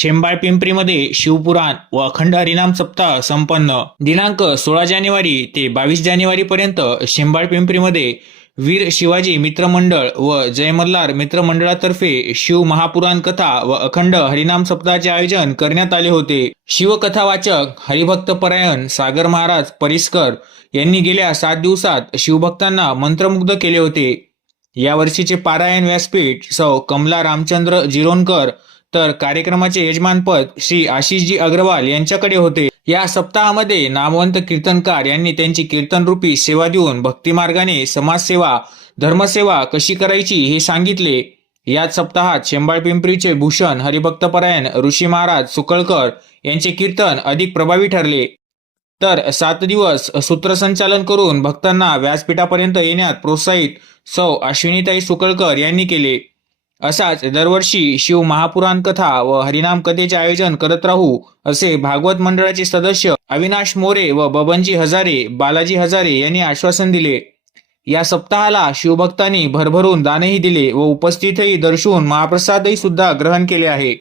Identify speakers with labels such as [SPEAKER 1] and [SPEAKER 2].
[SPEAKER 1] शेंबाळ पिंपरीमध्ये शिवपुराण व अखंड हरिनाम सप्ताह संपन्न. दिनांक सोळा जानेवारी ते बावीस जानेवारी पर्यंत शेंबाळ पिंपरीमध्ये वीर शिवाजी मित्रमंडळ व जयमल्लार मित्रमंडळातर्फे शिव महापुराण कथा व अखंड हरिनाम सप्ताहाचे आयोजन करण्यात आले होते. शिवकथा वाचक हरिभक्त परायण सागर महाराज परिस्कर यांनी गेल्या सात दिवसात शिवभक्तांना मंत्रमुग्ध केले होते. यावर्षीचे पारायण व्यासपीठ सौ कमला रामचंद्र जिरोणकर तर कार्यक्रमाचे यजमानपद श्री आशिषजी अग्रवाल यांच्याकडे होते. या सप्ताहामध्ये नामवंत कीर्तनकार यांनी त्यांची कीर्तनरूपी सेवा देऊन भक्तिमार्गाने समाजसेवा धर्मसेवा कशी करायची हे सांगितले. याच सप्ताहात शेंबाळ पिंपरीचे भूषण हरिभक्तपरायण ऋषी महाराज सुकळकर यांचे कीर्तन अधिक प्रभावी ठरले. तर सात दिवस सूत्रसंचालन करून भक्तांना व्यासपीठापर्यंत येण्यात प्रोत्साहित सौ अश्विनीताई सुकळकर यांनी केले. असाच दरवर्षी शिव महापुराण कथा व हरिनाम कथेचे आयोजन करत राहू असे भागवत मंडळाचे सदस्य अविनाश मोरे व बबनजी हजारे बालाजी हजारे यांनी आश्वासन दिले. या सप्ताहाला शिवभक्तांनी भरभरून दानही दिले व उपस्थितही दर्शवून महाप्रसादही सुद्धा ग्रहण केले आहे.